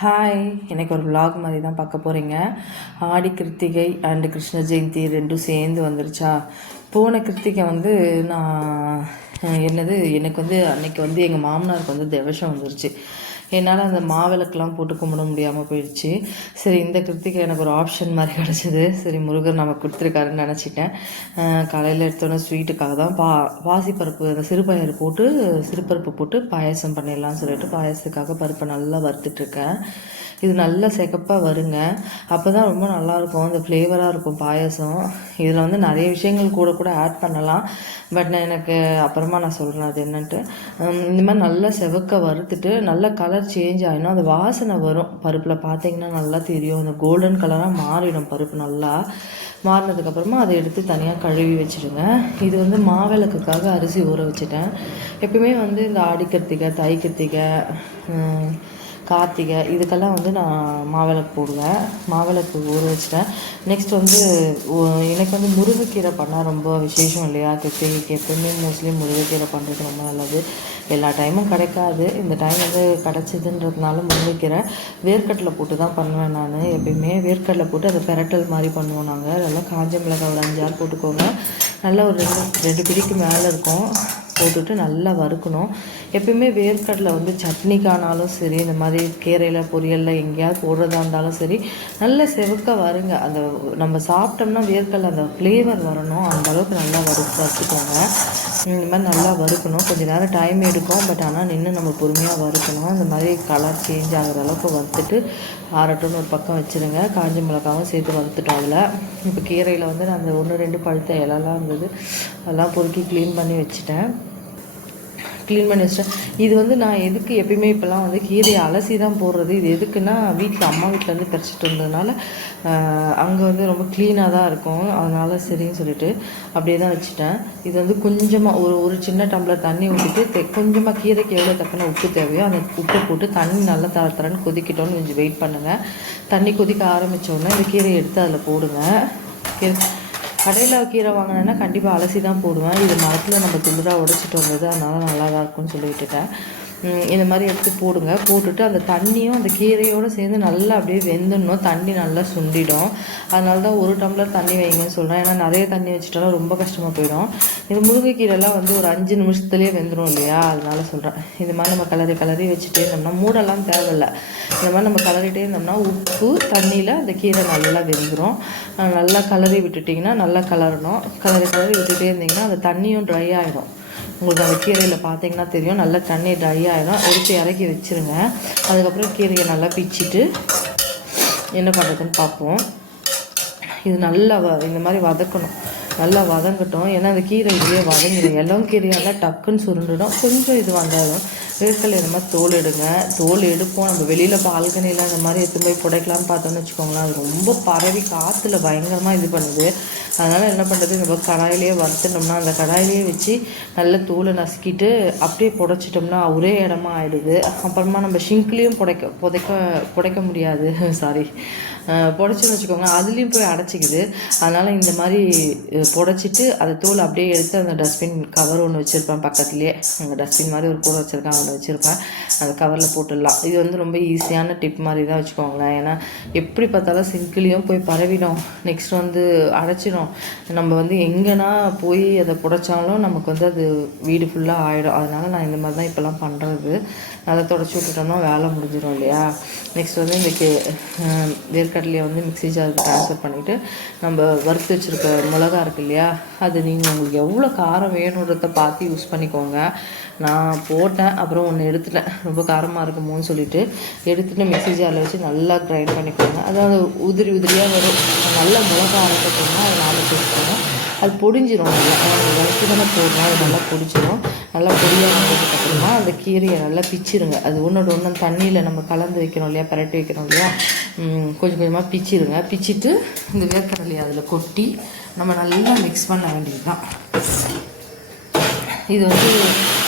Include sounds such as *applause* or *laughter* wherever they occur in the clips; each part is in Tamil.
ஹாய் எனக்கு ஒரு விலாக் மாதிரி தான் பார்க்க போகிறீங்க ஆடி கிருத்திகை அண்டு கிருஷ்ண ஜெயந்தி ரெண்டும் சேர்ந்து வந்துருச்சா? போன கிருத்திகை வந்து நான் என்னது எனக்கு வந்து அன்னைக்கு வந்து எங்கள் மாமனாருக்கு வந்து திவசம் வந்துருச்சு. என்னால் அந்த மாவிளக்கெலாம் போட்டு கும்பிட முடியாமல் போயிடுச்சு. சரி இந்த கிருத்திகை எனக்கு ஒரு ஆப்ஷன் மாதிரி கிடச்சிது. சரி முருகர் நமக்கு கொடுத்துருக்காருன்னு நினச்சிட்டேன். காலையில் எடுத்தோன்னே ஸ்வீட்டுக்காக தான் பா பாசிப்பருப்பு அந்த சிறுபயிறு போட்டு சிறுபருப்பு போட்டு பாயாசம் பண்ணிடலாம்னு சொல்லிட்டு பாயாசத்துக்காக பருப்பை நல்லா வறுத்துட்ருக்கேன் இது நல்லா சிகப்பாக வருங்க. அப்போ தான் ரொம்ப நல்லாயிருக்கும். அந்த ஃப்ளேவராக இருக்கும் பாயாசம். இதில் வந்து நிறைய விஷயங்கள் கூட கூட ஆட் பண்ணலாம். பட் நான் எனக்கு அப்புறமா நான் சொல்கிறேன் அது என்னன்ட்டு. இந்த மாதிரி நல்லா செவக்க வறுத்துட்டு நல்ல கலர் சேஞ்ச் ஆகிடும் அந்த வாசனை வரும். பருப்பில் பார்த்தீங்கன்னா நல்லா தெரியும். அந்த கோல்டன் கலராக மாறிடும் பருப்பு நல்லா. மாறினதுக்கப்புறமா அதை எடுத்து தனியாக கழுவி வச்சுடுங்க. இது வந்து மாவிளக்குக்காக அரிசி ஊற வச்சுட்டேன். எப்பயுமே வந்து இந்த ஆடிக்கத்திகை தைக்கத்திகை கார்த்திகை இதுக்கெல்லாம் வந்து நான் மாவிளக்கு போடுவேன். மாவிளக்கு ஊற வச்சிட்டேன். நெக்ஸ்ட் வந்து எனக்கு வந்து முருங்கைக்கீரை பண்ணால் ரொம்ப விசேஷம் இல்லையா? கிருத்திகைக்கு எப்பவுமே மோஸ்ட்லி முருங்கைக்கீரை பண்ணுறது ரொம்ப நல்லது. எல்லா டைமும் கிடைக்காது. இந்த டைம் வந்து கிடச்சிதுன்றதுனால முருங்கைக்கீரை வேர்க்கடலை போட்டு தான் பண்ணுவேன் நான். எப்பயுமே வேர்க்கடலை போட்டு அதை பெரட்டல் மாதிரி பண்ணுவோம் நாங்கள் அதெல்லாம் காஞ்ச மிளகாய் ஒரு அஞ்சாறு போட்டுக்கோங்க. நல்லா ஒரு ரெண்டு ரெண்டு பிடிக்கு மேலே இருக்கும். போட்டுட்டு நல்லா வறுக்கணும். எப்பயுமே வேர்க்கடலை வந்து சட்னிக்கானாலும் சரி இந்த மாதிரி கீரையில் பொரியலில் எங்கேயாவது போடுறதா இருந்தாலும் சரி நல்ல செவக்க வருங்க அந்த நம்ம சாப்பிட்டோம்னா வேர்க்கடலை அந்த ஃப்ளேவர் வரணும். அந்த அளவுக்கு நல்லா வறுத்து வச்சுக்கோங்க. இந்த மாதிரி நல்லா வறுக்கணும். கொஞ்சம் நேரம் டைம் எடுக்கும். பட் ஆனால் நின்று நம்ம பொறுமையாக வறுக்கணும். இந்த மாதிரி கலர் சேஞ்ச் ஆகிற அளவுக்கு வறுத்துட்டு ஆரட்டும்னு ஒரு பக்கம் வச்சுருங்க. காஞ்ச மிளகாவும் சேர்த்து வறுத்துட்டோம் அதில். இப்போ கீரையில் வந்து நான் அந்த ஒன்று ரெண்டு பழுத்த இலலாம் இருந்தது அதெல்லாம் பொறுக்கி க்ளீன் பண்ணி வச்சுட்டேன். க்ளீன் பண்ணி வச்சிட்டேன். இது வந்து நான் எதுக்கு எப்பயுமே இப்போல்லாம் வந்து கீரையை அலசி தான் போடுறது? இது எதுக்குன்னா வீட்டில் அம்மா வீட்டிலேருந்து பறிச்சிட்டு வந்ததுனால அங்கே வந்து ரொம்ப க்ளீனாக தான் இருக்கும். அதனால் சரின்னு சொல்லிட்டு அப்படியே தான் வச்சுட்டேன். இது வந்து கொஞ்சமாக ஒரு ஒரு சின்ன டம்ளர் தண்ணி ஊற்றிட்டு கொஞ்சமாக கீரைக்கு எவ்வளோ தக்கன உப்பு தேவையோ அந்த உப்பை போட்டு தண்ணி நல்லா தர தரன்னு கொதிக்கிட்டோன்னு கொஞ்சம் வெயிட் பண்ணுங்கள் தண்ணி கொதிக்க ஆரம்பித்தோடனே இந்த கீரையை எடுத்து அதில் போடுங்க. கீரை கடையில் கீரை வாங்கினேன்னா கண்டிப்பாக அலசி தான் போடுவேன். இது மரத்தில் நம்ம துண்டுறாக உடைச்சிட்டு வந்தது அதனால் நல்லா தான் இருக்கும்னு சொல்லி விட்டுட்டேன். இந்த மாதிரி எடுத்து போடுங்க. போட்டுட்டு அந்த தண்ணியும் அந்த கீரையோடு சேர்ந்து நல்லா அப்படியே வெந்துடணும். தண்ணி நல்லா சுண்டிடும். அதனால தான் ஒரு டம்ளர் தண்ணி வைங்கன்னு சொல்கிறேன் ஏன்னா நிறைய தண்ணி வச்சுட்டாலும் ரொம்ப கஷ்டமாக போயிடும். இது முருங்கைக்கீரைலாம் வந்து ஒரு அஞ்சு நிமிஷத்துலேயே வெந்துடும் இல்லையா? அதனால சொல்கிறேன் இது மாதிரி நம்ம கலரி கலரி வச்சுட்டே இருந்தோம்னா மூடெல்லாம் தேவையில்லை. இந்த மாதிரி நம்ம கலரிட்டே இருந்தோம்னா உப்பு தண்ணியில் அந்த கீரை நல்லா வெந்துடும் நல்லா கலரி விட்டுட்டிங்கன்னா நல்லா கலரணும் கலரி கலரி விட்டுட்டே இருந்தீங்கன்னா அந்த தண்ணியும் ட்ரை ஆகிடும் உங்களுக்கு அந்த கீரையில் பார்த்தீங்கன்னா தெரியும். நல்லா தண்ணி ட்ரை ஆகிடும் எடுத்து இறக்கி வச்சுருங்க. அதுக்கப்புறம் கீரையை நல்லா பிச்சிட்டு என்ன பண்ணுறதுன்னு பார்ப்போம். இது நல்லா வ இந்த மாதிரி வதக்கணும். நல்லா வதங்கட்டும். ஏன்னா அந்த கீரை இதுவே வதங்கிடும். எல்லாம் கீரையெல்லாம் டக்குன்னு சுருண்டுடும். கொஞ்சம் இது வந்தாலும் வேர்க்கடலை இந்த மாதிரி தோல் எடுங்க. தோல் எடுப்போம். நம்ம வெளியில் பால்கனியில் இந்த மாதிரி எடுத்து போய் புடைக்கலாம்னு பார்த்தோம்னு வச்சுக்கோங்களேன். அது ரொம்ப பரவி காற்றுல பயங்கரமாக இது பண்ணுது. அதனால் என்ன பண்ணுறது நம்ம கடாயிலே கடாயிலேயே வறுத்துட்டோம்னா அந்த கடாயிலேயே வச்சு நல்ல தோலை நசுக்கிட்டு அப்படியே புடைச்சிட்டோம்னா ஒரே இடமா ஆயிடுது. அப்புறமா நம்ம ஷிங்க்லேயும் புடைக்க புதைக்க புடைக்க முடியாது. *laughs* சாரி புடைச்சின்னு வச்சுக்கோங்க அதுலேயும் போய் அடைச்சிக்குது. அதனால் இந்த மாதிரி புடச்சிட்டு அந்த அதை தோல் அப்படியே எடுத்து அந்த டஸ்ட்பின் கவர் ஒன்று வச்சுருப்பேன் பக்கத்துலேயே அந்த டஸ்ட்பின் மாதிரி ஒரு கூட வச்சுருக்கேன் அதில் வச்சுருப்பேன். அது கவரில் போட்டுடலாம். இது வந்து ரொம்ப ஈஸியான டிப் மாதிரி தான் வச்சுக்கோங்களேன். ஏன்னா எப்படி பார்த்தாலும் சிங்கிலையும் போய் பரவிடும். நெக்ஸ்ட் வந்து அடைச்சிடும் நம்ம வந்து எங்கன்னா போய் அதை புடைச்சாலும் நமக்கு வந்து அது வீடு ஃபுல்லாக ஆகிடும் அதனால் நான் இந்த மாதிரி தான் இப்போல்லாம் பண்ணுறது நல்லா தொடச்சி விட்டுட்டோம்னா வேலை முடிஞ்சிடும் இல்லையா? நெக்ஸ்ட் வந்து இந்த கே வேர்க்கடலையை வந்து மிக்ஸி ஜாருக்கு ட்ரான்ஸ்ஃபர் பண்ணிவிட்டு நம்ம வறுத்து வச்சுருக்க மிளகா இருக்கு இல்லையா? அது நீங்கள் உங்களுக்கு எவ்வளோ காரம் வேணுன்றதை பார்த்து யூஸ் பண்ணிக்கோங்க. நான் போட்டேன் அப்புறம் ஒன்று எடுத்துட்டேன். ரொம்ப காரமாக இருக்குமோன்னு சொல்லிட்டு எடுத்துகிட்டு மிக்சி ஜாரில் வச்சு நல்லா கிரைண்ட் பண்ணிக்கோங்க. அதாவது உதிரி உதிரியாக வரும். நல்லா மிளகா அரைக்கணும்னா அதை நாலு சேர்த்துக்கணும் அது பொடிஞ்சிரும் நல்லா. வறுத்து தானே போடுறோம் அது நல்லா பொடிச்சிரும் நல்லா பொடியாக அப்புறமா அந்த கீரையை நல்லா பிச்சிருங்க. அது ஒன்றோட ஒன்று தண்ணியில் நம்ம கலந்து வைக்கிறோம் இல்லையா? பரட்டி வைக்கிறோம் இல்லையா? கொஞ்சம் கொஞ்சமாக பிச்சிருங்க. பிச்சிட்டு இந்த வேர்க்கடலையை அதில் கொட்டி நம்ம நல்லா மிக்ஸ் பண்ண வேண்டியது தான் இது வந்து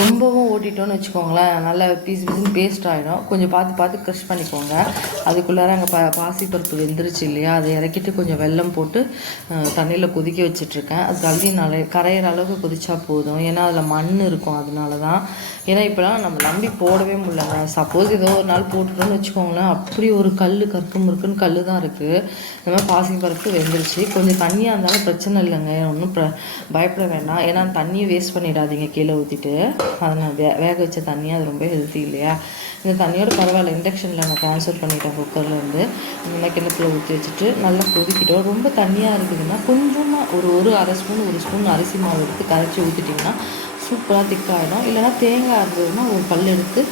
ரொம்பவும் ஓட்டிட்டோன்னு வச்சுக்கோங்களேன். நல்லா பீஸ் பீஸ்னு பேஸ்ட் ஆகிடும் கொஞ்சம் பார்த்து பார்த்து க்ரஷ் பண்ணிக்கோங்க. அதுக்குள்ளார அங்கே பா பாசிப்பருப்பு வெந்துருச்சு இல்லையா? அதை இறக்கிட்டு கொஞ்சம் வெல்லம் போட்டு தண்ணியில் கொதிக்க வச்சிட்ருக்கேன் அது கல்வி நல்ல கரையிற அளவுக்கு கொதிச்சா போதும். ஏன்னா அதில் மண் இருக்கும். அதனால தான் ஏன்னா இப்போலாம் நம்ம நம்பி போடவே முடியலங்க. சப்போஸ் ஏதோ ஒரு நாள் போட்டுட்டோம்னு வச்சுக்கோங்களேன். அப்படி ஒரு கல் கற்கும் முறுக்குன்னு கல் தான் இருக்குது இந்த மாதிரி பாசிங் பருப்பு வெந்துருச்சு. கொஞ்சம் தண்ணியாக இருந்தாலும் பிரச்சனை இல்லைங்க. ஒன்றும் ப்ர பயப்பட வேண்டாம். ஏன்னா தண்ணியை வேஸ்ட் பண்ணிடாதீங்க. கீழே ஊற்றிட்டு அதை நான் வே வேக வச்ச தண்ணியாக அது ரொம்ப ஹெல்த்தி இல்லையா? இந்த தண்ணியோட பரவாயில்ல. இண்டக்ஷனில் நான் ட்ரான்ஸ்ஃபர் பண்ணிட்டேன் குக்கர்லேருந்து இந்த மாதிரி கிணத்துல ஊற்றி வச்சுட்டு நல்லா கொதிக்கிட்டோம் ரொம்ப தண்ணியாக இருக்குதுன்னா கொஞ்சமாக ஒரு ஒரு அரை ஸ்பூன் ஒரு ஸ்பூன் அரிசி மாவு எடுத்து கரைச்சி ஊற்றிட்டிங்கன்னா சூப்பராக திக்காகிடும் இல்லைனா தேங்காய் இருந்ததுன்னா ஒரு பல் எடுத்து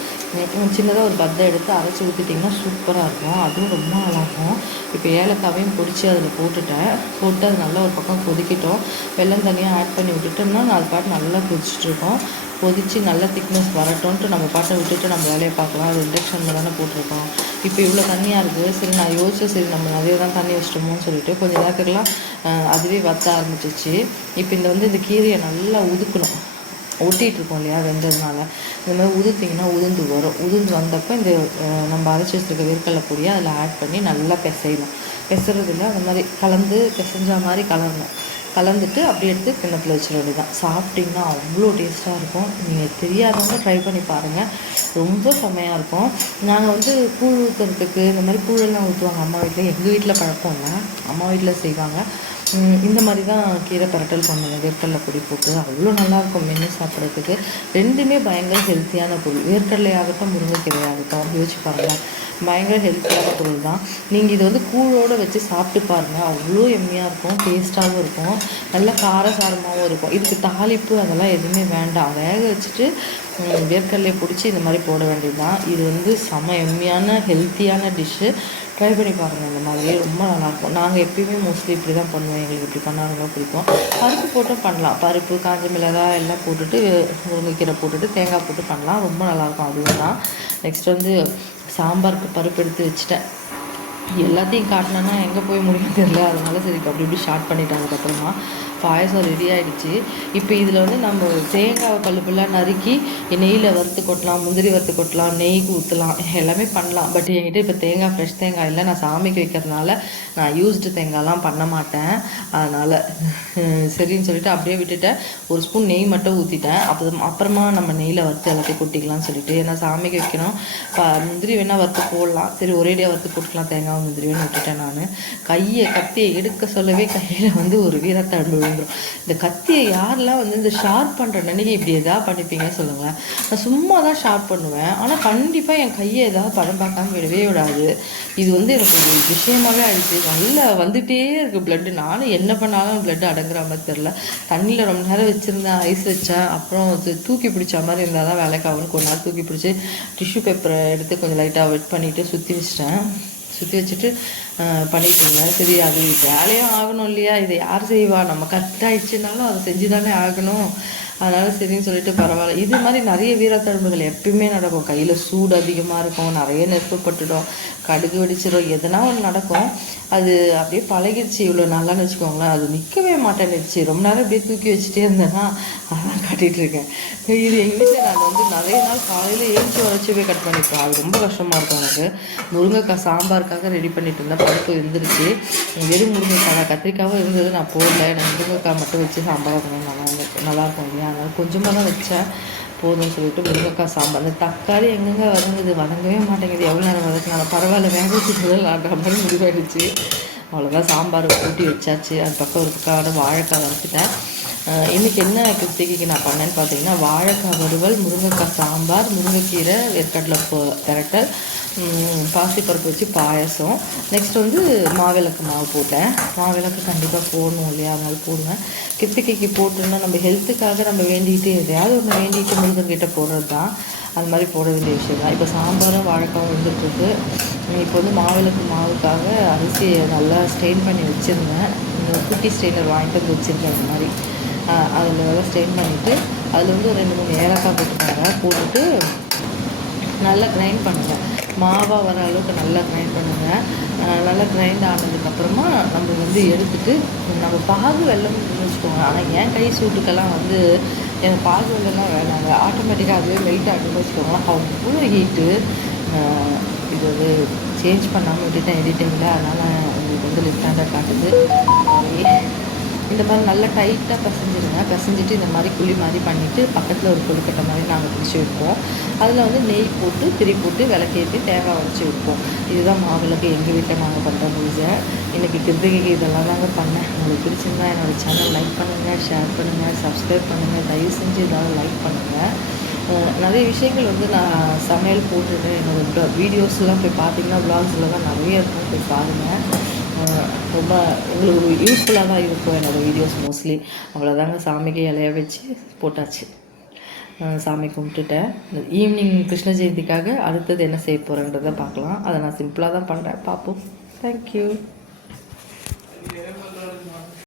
சின்னதாக ஒரு பத்தை எடுத்து அரைச்சி ஊற்றிட்டிங்கன்னா சூப்பராக இருக்கும். அதுவும் ரொம்ப நல்லாயிருக்கும். இப்போ ஏலக்காவையும் பொடிச்சு அதில் போட்டுட்டேன். போட்டு அது நல்லா ஒரு பக்கம் கொதிக்கிட்டோம். வெள்ளம் தனியாக ஆட் பண்ணி விட்டுட்டோம்னா அது பாட்டு நல்லா கொதிச்சுட்ருக்கோம். கொதித்து நல்ல திக்னஸ் வரட்டும்ன்ட்டு நம்ம பாட்டை விட்டுட்டு நம்ம வேலையை பார்க்கலாம். அது இண்டக்ஷனில் தானே போட்டிருக்கோம். இப்போ இவ்வளோ தண்ணியாக இருக்குது. சரி நான் யோசிச்சு சரி நம்ம நிறைய தான் தண்ணி வச்சிட்டோமோன்னு சொல்லிட்டு கொஞ்சம் நேரத்துக்கெல்லாம் அதுவே வத்த ஆரம்பிச்சிச்சு. இப்போ இந்த வந்து இந்த கீரையை நல்லா உதுக்கணும். ஒட்டிகிட்ருக்கோம் இல்லையா வெந்ததுனால. இந்த மாதிரி உதிர்த்திங்கன்னா உதிர்ந்து வரும். உதிர்ந்து வந்தப்போ இந்த நம்ம அரைச்சி வச்சுருக்க வேர்க்கடலை பொடியை அதில் ஆட் பண்ணி நல்லா பிசையணும். பிசைறதில்ல அந்த மாதிரி கலந்து பிசைஞ்ச மாதிரி கலரணும். கலந்துட்டு அப்படியே எடுத்து கிண்ணத்தில் வச்சிட வேண்டியதான் சாப்பிட்டிங்கன்னா அவ்வளோ டேஸ்ட்டாக இருக்கும். நீங்கள் தெரியாதவங்க ட்ரை பண்ணி பாருங்கள் ரொம்ப செம்மையாக இருக்கும். நாங்கள் வந்து கூழ் ஊற்றுறதுக்கு இந்த மாதிரி கூழெல்லாம் ஊற்றுவாங்க அம்மா வீட்டில் எங்கள் வீட்டில் பழக்கம் இல்லை. அம்மா வீட்டில் செய்வாங்க. இந்த மாதிரி தான் கீரை பரட்டல் பண்ணுவேன் வேர்க்கடலை பொடி போட்டு அவ்வளோ நல்லாயிருக்கும் மென்று சாப்பிட்றதுக்கு. ரெண்டுமே பயங்கர ஹெல்த்தியான பொருள். வேர்க்கடலையாகட்டும் முருங்கைக்கீரையாகட்டும் யோசிச்சு பாருங்கள் பயங்கர ஹெல்த்தியான பொருள் தான். நீங்கள் இதை வந்து கூழோடு வச்சு சாப்பிட்டு பாருங்கள் அவ்வளோ எம்மியாக இருக்கும் டேஸ்ட்டாகவும் இருக்கும். நல்லா காரசாரமாகவும் இருக்கும். இதுக்கு தாளிப்பு அதெல்லாம் எதுவுமே வேண்டாம். வேக வச்சுட்டு வேர்க்கடலையை பிடிச்சி இந்த மாதிரி போட வேண்டியது தான் இது வந்து செம எம்மியான ஹெல்த்தியான டிஷ்ஷு ட்ரை பண்ணி பாருங்கள் இந்த மாதிரி ரொம்ப நல்லாயிருக்கும். நாங்கள் எப்பயுமே மோஸ்ட்லி இப்படி தான் பண்ணுவோம். எங்களுக்கு இப்படி பண்ணால் ரொம்ப பிடிக்கும். பருப்பு போட்டும் பண்ணலாம். பருப்பு காஞ்ச மிளகாய் எல்லாம் போட்டுட்டு முருங்கைக்கீரை போட்டுட்டு தேங்காய் போட்டு பண்ணலாம். ரொம்ப நல்லாயிருக்கும். அதுவும் தான் நெக்ஸ்ட் வந்து சாம்பாருக்கு பருப்பு எடுத்து வச்சுட்டேன். எல்லாத்தையும் காட்டினேன்னா எங்கே போய் முடியும் தெரியல. அதனால சரி அப்படி இப்படி ஷார்ட் பண்ணிட்டேன். அதுக்கப்புறமா பாயசம் ரெடி ஆகிடுச்சு இப்போ இதில் வந்து நம்ம தேங்காய் பல்லுப்பெல்லாம் நறுக்கி நெய்யில் வறுத்து கொட்டலாம் முந்திரி வறுத்து கொட்டலாம் நெய்க்கு ஊற்றலாம் எல்லாமே பண்ணலாம். பட் என்கிட்ட இப்போ தேங்காய் ஃப்ரெஷ் தேங்காய் இல்லை. நான் சாமிக்கு வைக்கிறதுனால நான் யூஸ்டு தேங்காய்லாம் பண்ண மாட்டேன். அதனால் சரின்னு சொல்லிட்டு அப்படியே விட்டுட்டேன். ஒரு ஸ்பூன் நெய் மட்டும் ஊற்றிட்டேன் அப்போ அப்புறமா நம்ம நெய்யில் வறுத்து எல்லாத்தையும் கொட்டிக்கலாம்னு சொல்லிட்டு ஏன்னா சாமிக்கு வைக்கணும். முந்திரி வேணால் வறுத்து போடலாம். சரி ஒரேடியாக வறுத்து போட்டுக்கலாம். தேங்காய் முந்திரின்னு விட்டுட்டேன் நான். கையை கத்தியை எடுக்க சொல்லவே கையில் வந்து ஒரு வீரத்தண்டு விழுந்துடும் இந்த கத்தியை யாரெல்லாம் வந்து இந்த ஷார்ப் பண்ணுற நினைக்க இப்படி எதாவது பண்ணிப்பீங்கன்னு சொல்லுங்கள் நான் சும்மா தான் ஷார்ப் பண்ணுவேன். ஆனால் கண்டிப்பாக என் கையை ஏதாவது படம் பார்க்காம விடவே விடாது. இது வந்து எனக்கு ஒரு விஷயமாகவே ஆயிடுச்சு. நல்லா வந்துகிட்டே இருக்குது ப்ளட்டு நானும் என்ன பண்ணாலும் ப்ளட்டு அடங்குற மாதிரி தெரில தண்ணியில் ரொம்ப நேரம் வச்சுருந்தேன் ஐஸ் வச்சேன். அப்புறம் தூக்கி பிடிச்ச மாதிரி இருந்தால் தான் வேலைக்காகனு கொஞ்ச நாள் தூக்கி பிடிச்சி டிஷ்யூ பேப்பரை எடுத்து கொஞ்சம் லைட்டாக வெட் பண்ணிவிட்டு சுற்றி வச்சிட்டேன். சுற்றி வச்சுட்டு பண்ணிட்டுருங்க சரி அது வேலையும் ஆகணும் இல்லையா? இதை யார் செய்வா? நம்ம கத்தாயிடுச்சுனாலும் அதை செஞ்சு தானே ஆகணும். அதனால் சரின்னு சொல்லிட்டு பரவாயில்ல. இது மாதிரி நிறைய வீரத்தழும்புகள் எப்பயுமே நடக்கும். கையில் சூடு அதிகமாக இருக்கும். நிறைய நெருப்பு பட்டுடும். கடுகு வெடிச்சிடும். எதனா ஒன்று நடக்கும். அது அப்படியே பழகிடுச்சு இவ்வளோ நல்லான்னு வச்சுக்கோங்களேன். அது நிற்கவே மாட்டேன்னுச்சு ரொம்ப நேரம் அப்படியே தூக்கி வச்சுட்டே இருந்தேன்னா அதான் கட்டிகிட்டு இருக்கேன். இது எங்கள் வீட்டில் நான் வந்து நிறைய நாள் காலையில் ஏஞ்சி வரைச்சி போய் கட் பண்ணிப்பேன். அது ரொம்ப கஷ்டமாக இருக்கும் எனக்கு. முருங்கைக்காய் சாம்பாருக்காக ரெடி பண்ணிட்டு இருந்தேன். பருப்பு இருந்துருச்சு வெறும் முருங்கைக்காய் கத்திரிக்காவும் இருந்தது. நான் போடல. எனக்கு முருங்கைக்காய் மட்டும் வச்சு சாம்பார் நல்லா நல்லா நல்லாயிருக்கும் இல்லையா? அதனால் கொஞ்சமாக தான் வச்சேன் போதும்னு சொல்லிட்டு முருங்கைக்காய் சாம்பார். அந்த தக்காளி எங்கெங்கே வதங்குது வதங்கவே மாட்டேங்குது. எவ்வளோ நேரம் வதக்கினாலும். பரவாயில்ல வேக வச்சு சொல்லலான்ற மாதிரி முடிவாயிடுச்சு. அவ்வளோதான் சாம்பார் கூட்டி வச்சாச்சு. அது பக்கம் ஒரு பக்கம் வாழைக்காய் வறுத்துட்டேன். இன்றைக்கி என்ன கிருத்திகைக்கு நான் பண்ணேன்னு பார்த்தீங்கன்னா வாழைக்காய் வறுவல் முருங்கைக்காய் சாம்பார் முருங்கைக்கீரை வேர்க்கடலை திரட்டல் பாசிப்பருப்பு வச்சு பாயசம். நெக்ஸ்ட் வந்து மாவிளக்கு மாவு போட்டேன். மாவிளக்கு கண்டிப்பாக போடணும் இல்லையா? அதனால போடுவேன் கித்திக்கைக்கு போட்டுருந்தா நம்ம ஹெல்த்துக்காக நம்ம வேண்டிக்கிட்டே எதையாவது ஒன்று வேண்டிகிட்டு முருகன்கிட்ட போடுறது தான் அது மாதிரி போட வேண்டிய விஷயம் தான். இப்போ சாம்பாரும் வாழைக்காவும் வந்துட்டுருக்கு. இப்போ வந்து மாவிளக்கு மாவுக்காக அரிசியை நல்லா ஸ்ட்ரெயின் பண்ணி வச்சுருந்தேன். குட்டி ஸ்ட்ரெயினர் வாங்கிட்டு வந்து வச்சுருக்கேன் அந்த மாதிரி. அதில் நல்லா ஸ்ட்ரெயின் பண்ணிவிட்டு அதில் வந்து ரெண்டு மூணு ஏலக்காய் போட்டுருக்காங்க போட்டுட்டு நல்லா கிரைண்ட் பண்ணுங்கள் மாவாக வர அளவுக்கு நல்லா கிரைண்ட் பண்ணுங்கள் நல்லா கிரைண்ட் ஆனதுக்கப்புறமா நம்ம வந்து எடுத்துகிட்டு நம்ம பாகு வெள்ளம் வச்சுக்கோங்க. ஆனால் என் கை சூட்டுக்கெல்லாம் வந்து எனக்கு பாகு வெள்ளம்லாம் வேணாங்க. ஆட்டோமேட்டிக்காக அதுவே மெல்ட் ஆகிட்டு வச்சுக்கோங்களேன் அவ்வளோ ஹீட்டு இது வந்து சேஞ்ச் பண்ணாமல் விட்டுட்டேன் எடிட்டிங்கில் அதனால் உங்களுக்கு வந்து லிஃப்டாண்டாக காட்டுது. இந்த மாதிரி நல்லா டைட்டாக பிசைஞ்சிருங்க. பிசைஞ்சிட்டு இந்த மாதிரி குழி மாதிரி பண்ணிவிட்டு பக்கத்தில் ஒரு கொழுக்கட்டை மாதிரி நாங்கள் பிடிச்சி வைப்போம். அதில் வந்து நெய் போட்டு திரி போட்டு விளக்கேற்றி தேங்காய் வச்சு வைப்போம். இதுதான் மாவிளக்கு எங்கள் வீட்டில் நாங்கள் பண்ணுற பூஜை. இன்றைக்கி கிருத்திகைக்கு இதெல்லாம் தாங்க பண்ணேன். உங்களுக்கு பிடிச்சிருந்தா என்னோடய சேனல் லைக் பண்ணுங்கள் ஷேர் பண்ணுங்கள் சப்ஸ்கிரைப் பண்ணுங்கள் தயவு செஞ்சு இதெல்லாம் லைக் பண்ணுங்கள் நிறைய விஷயங்கள் வந்து நான் சமையல் போட்டுருக்கேன் என்னோடய வீடியோஸ்லாம் போய் பார்த்தீங்கன்னா vlogsல தான் நிறைய இருக்கும். போய் பாருங்கள் ரொம்ப உங்களுக்கு ஒரு யூஸ்ஃபுல்லாக தான் இருக்கும் என்னோடய வீடியோஸ் மோஸ்ட்லி அவ்வளோதாங்க சாமிக்கு இலைய வச்சு போட்டாச்சு. சாமி கும்பிட்டுட்டேன். ஈவினிங் கிருஷ்ண ஜெயந்திக்காக அடுத்தது என்ன செய்ய போகிறேன்றதை பார்க்கலாம். அதை நான் சிம்பிளாக தான் பண்ணுறேன் பார்ப்போம். தேங்க்யூ